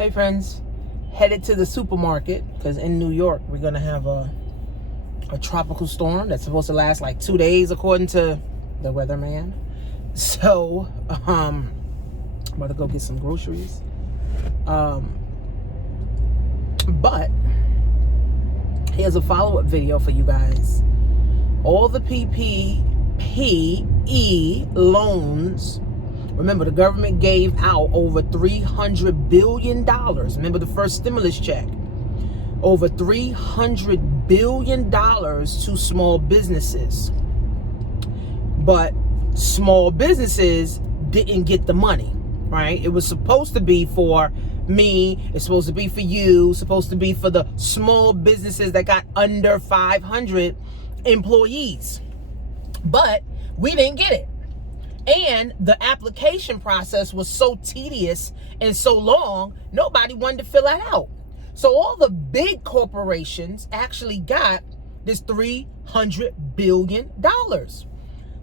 Hey friends, headed to the supermarket because in New York we're gonna have a tropical storm that's supposed to last like 2 days according to the weatherman. So I'm about to go get some groceries. But here's a follow-up video for you guys. All the PPE loans. Remember, the government gave out over $300 billion. Remember the first stimulus check? Over $300 billion to small businesses. But small businesses didn't get the money, right? It was supposed to be for me. It's supposed to be for you. It's supposed to be for the small businesses that got under 500 employees. But we didn't get it. And the application process was so tedious and so long, nobody wanted to fill that out. So all the big corporations actually got this $300 billion.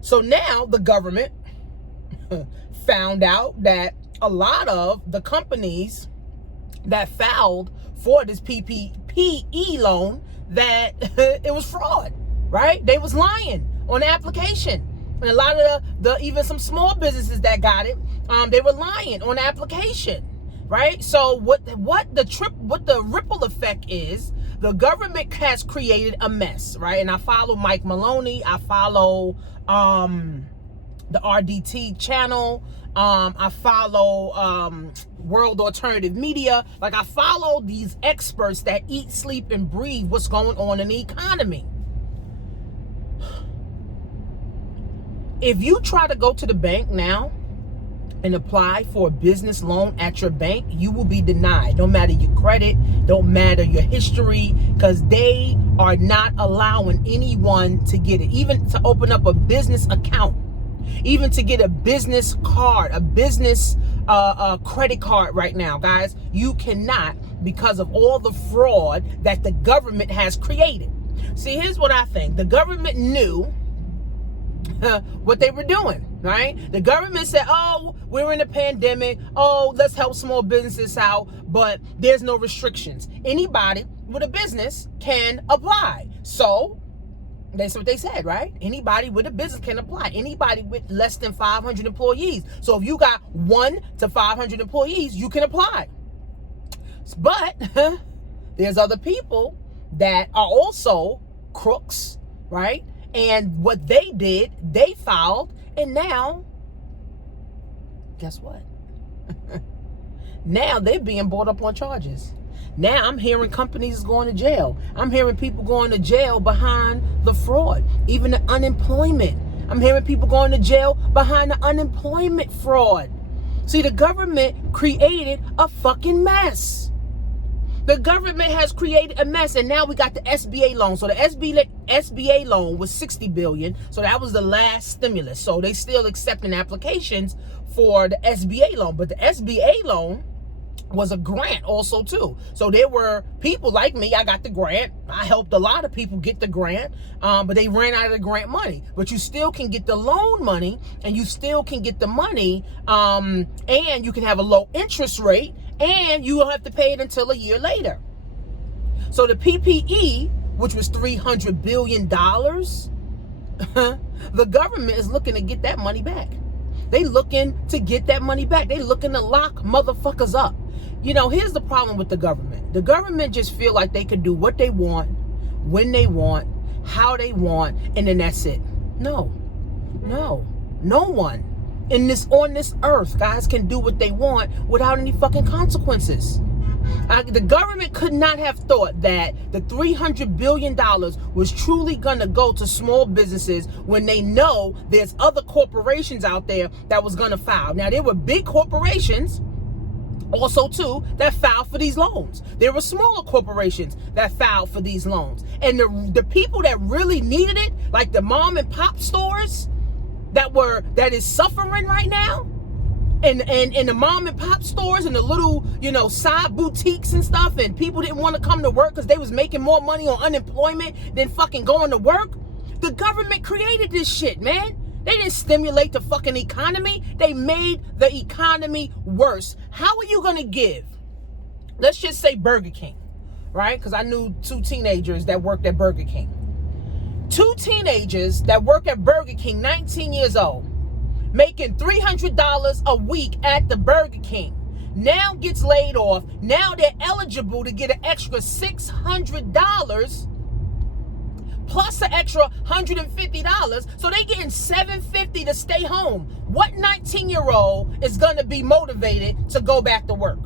So now the government found out that a lot of the companies that filed for this PPE loan, that it was fraud, right? They was lying on the application. And a lot of the even some small businesses that got it, they were lying on the application, right? So what the ripple effect is, the government has created a mess, right? And I follow Mike Maloney, I follow the RDT channel, I follow World Alternative Media. Like, I follow these experts that eat, sleep, and breathe what's going on in the economy. If you try to go to the bank now and apply for a business loan at your bank, you will be denied. No matter your credit, don't matter your history, because they are not allowing anyone to get it. Even to open up a business account, even to get a business card, a business credit card right now, guys, you cannot, because of all the fraud that the government has created. See, here's what I think. The government knew what they were doing, right? The government said, oh, we're in a pandemic. Oh, let's help small businesses out, but there's no restrictions. Anybody with a business can apply. So that's what they said, right? Anybody with a business can apply. Anybody with less than 500 employees. So if you got 1 to 500 employees, you can apply. But there's other people that are also crooks, right? And what they did, they filed, and now, guess what? Now they're being brought up on charges. Now I'm hearing companies going to jail. I'm hearing people going to jail behind the fraud, even the unemployment. I'm hearing people going to jail behind the unemployment fraud. See, the government created a fucking mess. The government has created a mess, and now we got the SBA loan. So the SBA loan was $60 billion. So that was the last stimulus. So they still accepting applications for the SBA loan. But the SBA loan was a grant also too. So there were people like me. I got the grant. I helped a lot of people get the grant, but they ran out of the grant money. But you still can get the loan money, and you still can get the money, and you can have a low interest rate, and you will have to pay it until a year later. So the PPE, which was $300 billion, the government is looking to get that money back. They looking to get that money back. They looking to lock motherfuckers up. You know, here's the problem with the government. The government just feel like they can do what they want, when they want, how they want, and then that's it. No one on this earth, guys, can do what they want without any fucking consequences. The government could not have thought that the $300 billion was truly going to go to small businesses when they know there's other corporations out there that was going to file. Now, there were big corporations also too that filed for these loans. There were smaller corporations that filed for these loans. And the people that really needed it, like the mom and pop stores that is suffering right now, and the mom and pop stores and the little, side boutiques and stuff, and people didn't want to come to work because they was making more money on unemployment than fucking going to work. The government created this shit, man. They didn't stimulate the fucking economy. They made the economy worse. How are you going to give let's just say Burger King, right? Because I knew 2 teenagers that worked at Burger King. 2 teenagers that work at Burger King, 19 years old, making $300 a week at the Burger King, now gets laid off. Now they're eligible to get an extra $600 plus an extra $150. So they getting $750 to stay home. What 19-year-old is going to be motivated to go back to work?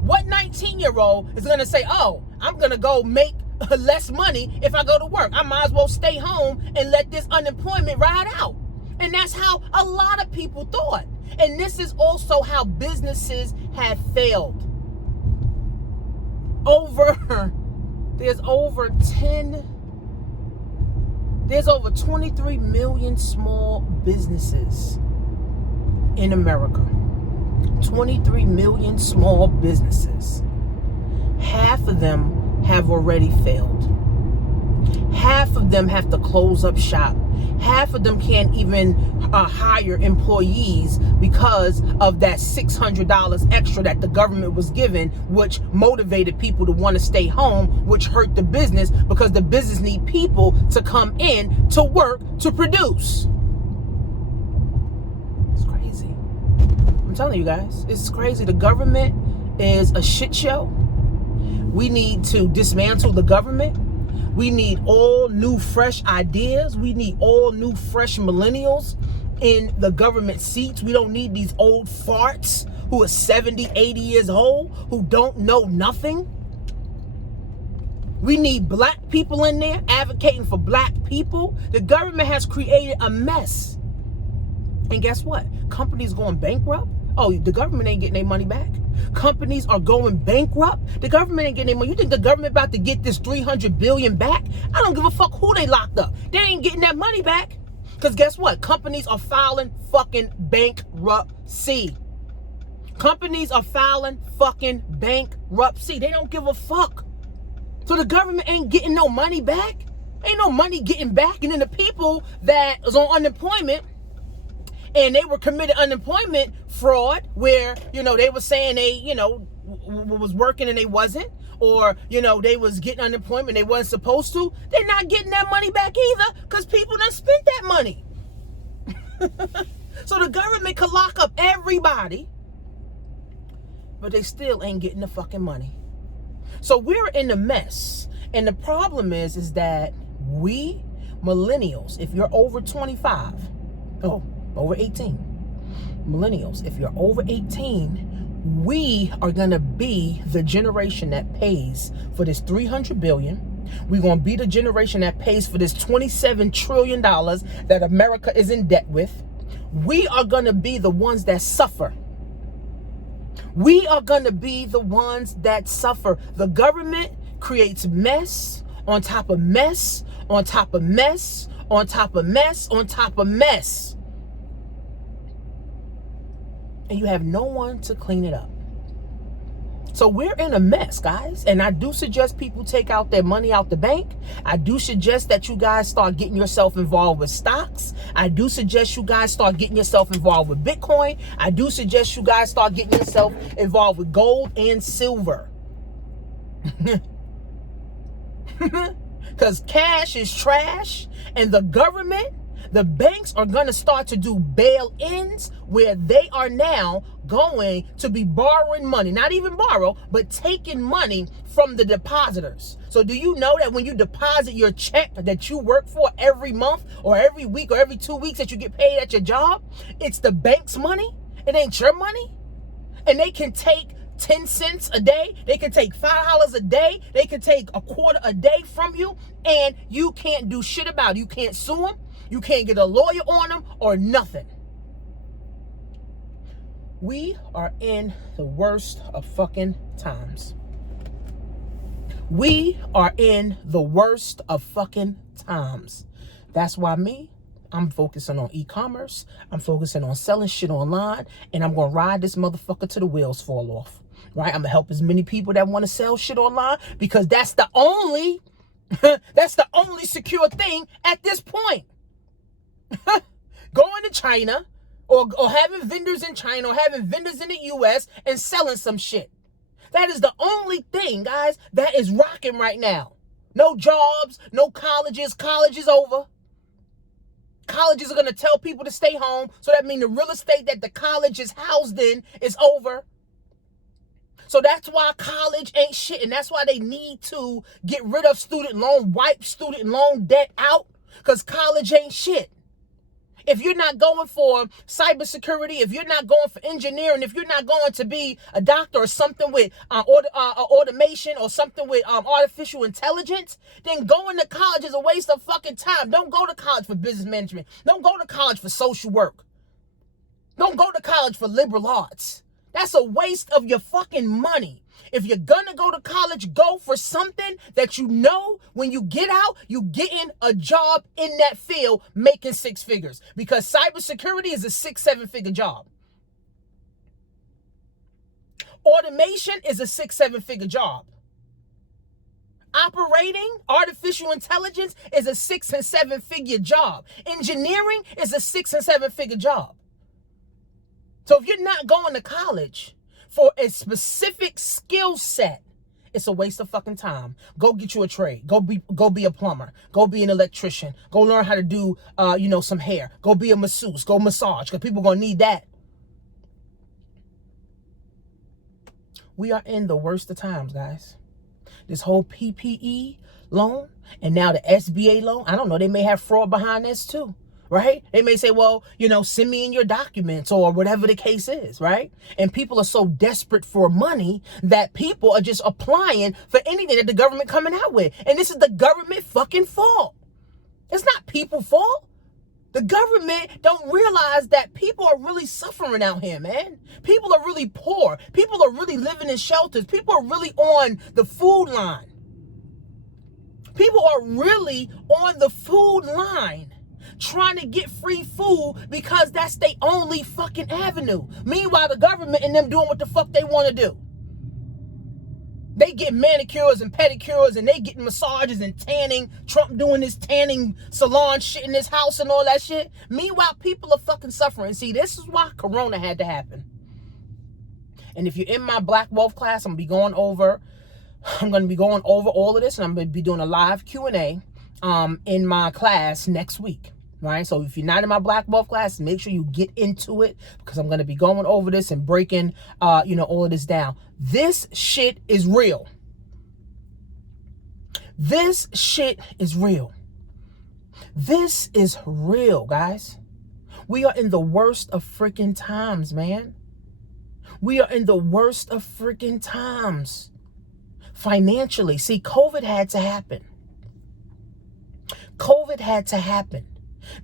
What 19-year-old is going to say, oh, I'm going to go make less money if I go to work? I might as well stay home and let this unemployment ride out. And that's how a lot of people thought. And this is also how businesses have failed. There's over 23 million small businesses in America. 23 million small businesses. Half of them have already failed. Half of them have to close up shop. Half of them can't even hire employees because of that $600 extra that the government was giving, which motivated people to want to stay home, which hurt the business because the business need people to come in to work to produce. It's crazy. I'm telling you guys, it's crazy. The government is a shit show. We need to dismantle the government. We need all new, fresh ideas. We need all new, fresh millennials in the government seats. We don't need these old farts who are 70, 80 years old, who don't know nothing. We need black people in there advocating for black people. The government has created a mess. And guess what? Companies going bankrupt. Oh, the government ain't getting their money back. Companies are going bankrupt. The government ain't getting their money. You think the government about to get this $300 billion back? I don't give a fuck who they locked up. They ain't getting that money back. Because guess what? Companies are filing fucking bankruptcy. Companies are filing fucking bankruptcy. They don't give a fuck. So the government ain't getting no money back. Ain't no money getting back. And then the people that is on unemployment, and they were committed unemployment fraud where, they were saying they, was working and they wasn't, or, they was getting unemployment they wasn't supposed to. They're not getting that money back either because people done spent that money. So the government could lock up everybody, but they still ain't getting the fucking money. So we're in a mess. And the problem is that we millennials, if you're over 25, over 18. Millennials, if you're over 18, we are going to be the generation that pays for this $300 billion. We're going to be the generation that pays for this $27 trillion that America is in debt with. We are going to be the ones that suffer. We are going to be the ones that suffer. The government creates mess on top of mess, on top of mess, on top of mess, on top of mess. And you have no one to clean it up. So we're in a mess, guys. And I do suggest people take out their money out the bank. I do suggest that you guys start getting yourself involved with stocks. I do suggest you guys start getting yourself involved with Bitcoin. I do suggest you guys start getting yourself involved with gold and silver. Because cash is trash, and the government, the banks are going to start to do bail-ins where they are now going to be borrowing money. Not even borrow, but taking money from the depositors. So do you know that when you deposit your check that you work for every month or every week or every 2 weeks that you get paid at your job, it's the bank's money? It ain't your money? And they can take 10 cents a day. They can take $5 a day. They can take a quarter a day from you, and you can't do shit about it. You can't sue them. You can't get a lawyer on them or nothing. We are in the worst of fucking times. We are in the worst of fucking times. That's why I'm focusing on e-commerce. I'm focusing on selling shit online, and I'm going to ride this motherfucker till the wheels fall off. Right? I'm going to help as many people that want to sell shit online because that's the only secure thing at this point. Going to China or having vendors in China or having vendors in the US and selling some shit. That is the only thing, guys, that is rocking right now. No jobs, no colleges. College is over. Colleges are going to tell people to stay home. So that means the real estate that the college is housed in is over. So that's why college ain't shit. And that's why they need to get rid of student loan, wipe student loan debt out. Because college ain't shit. If you're not going for cybersecurity, if you're not going for engineering, if you're not going to be a doctor or something with automation or something with artificial intelligence, then going to college is a waste of fucking time. Don't go to college for business management. Don't go to college for social work. Don't go to college for liberal arts. That's a waste of your fucking money. If you're gonna go to college, go for something that you know when you get out, you getting a job in that field making 6 figures. Because cybersecurity is a 6-7 figure job. Automation is a 6-7 figure job. Operating artificial intelligence is a 6 and 7 figure job. Engineering is a 6 and 7 figure job. So if you're not going to college for a specific skill set, it's a waste of fucking time. Go get you a trade. Go be a plumber. Go be an electrician. Go learn how to do some hair. Go be a masseuse. Go massage, because people gonna need that. We are in the worst of times, guys. This whole PPE loan and now the SBA loan, I don't know, they may have fraud behind this too. Right? They may say, well, send me in your documents or whatever the case is, right? And people are so desperate for money that people are just applying for anything that the government coming out with. And this is the government fucking fault. It's not people's fault. The government don't realize that people are really suffering out here, man. People are really poor. People are really living in shelters. People are really on the food line. People are really on the food line, trying to get free food because that's their only fucking avenue. Meanwhile, the government and them doing what the fuck they want to do. They get manicures and pedicures and they getting massages and tanning. Trump doing this tanning salon shit in his house and all that shit. Meanwhile, people are fucking suffering. See, this is why Corona had to happen. And if you're in my Black Wealth class, I'm going to be going over all of this, and I'm going to be doing a live Q&A in my class next week. Right? So if you're not in my Black Wealth class, make sure you get into it, because I'm going to be going over this and breaking, all of this down. This shit is real. This shit is real. This is real, guys. We are in the worst of freaking times, man. We are in the worst of freaking times. Financially. See, COVID had to happen. COVID had to happen.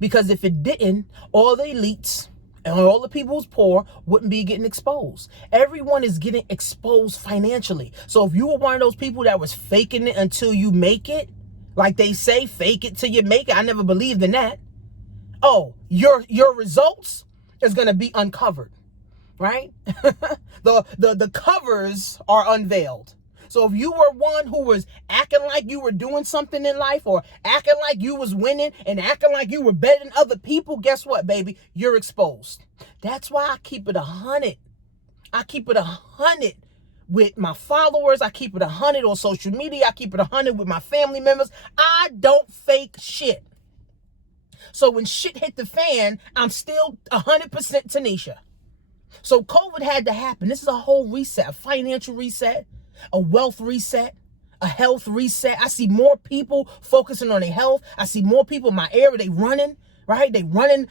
Because if it didn't, all the elites and all the people who's poor wouldn't be getting exposed. Everyone is getting exposed financially. So if you were one of those people that was faking it until you make it, like they say, fake it till you make it. I never believed in that. Oh, your results is going to be uncovered, right? The covers are unveiled. So if you were one who was acting like you were doing something in life, or acting like you was winning and acting like you were better than other people, guess what, baby? You're exposed. That's why I keep it 100. I keep it 100 with my followers. I keep it 100 on social media. I keep it 100 with my family members. I don't fake shit. So when shit hit the fan, I'm still 100% Tanisha. So COVID had to happen. This is a whole reset, a financial reset, a wealth reset, a health reset. I see more people focusing on their health. I see more people in my area. They running, right? They running,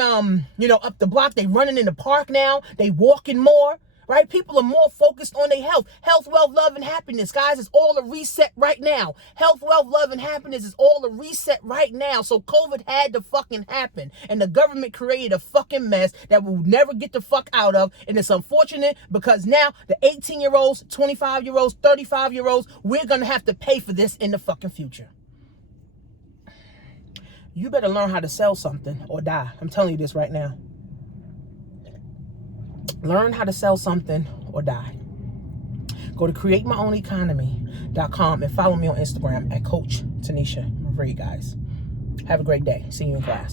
up the block. They running in the park now. They walking more, right? People are more focused on their health. Health, wealth, love, and happiness, guys. It's all a reset right now. Health, wealth, love, and happiness is all a reset right now. So COVID had to fucking happen. And the government created a fucking mess that we'll never get the fuck out of. And it's unfortunate because now the 18-year-olds, 25-year-olds, 35-year-olds, we're going to have to pay for this in the fucking future. You better learn how to sell something or die. I'm telling you this right now. Learn how to sell something or die. Go to createmyown.economy.com and follow me on Instagram at Coach Tanisha Marie, guys. Have a great day. See you in class.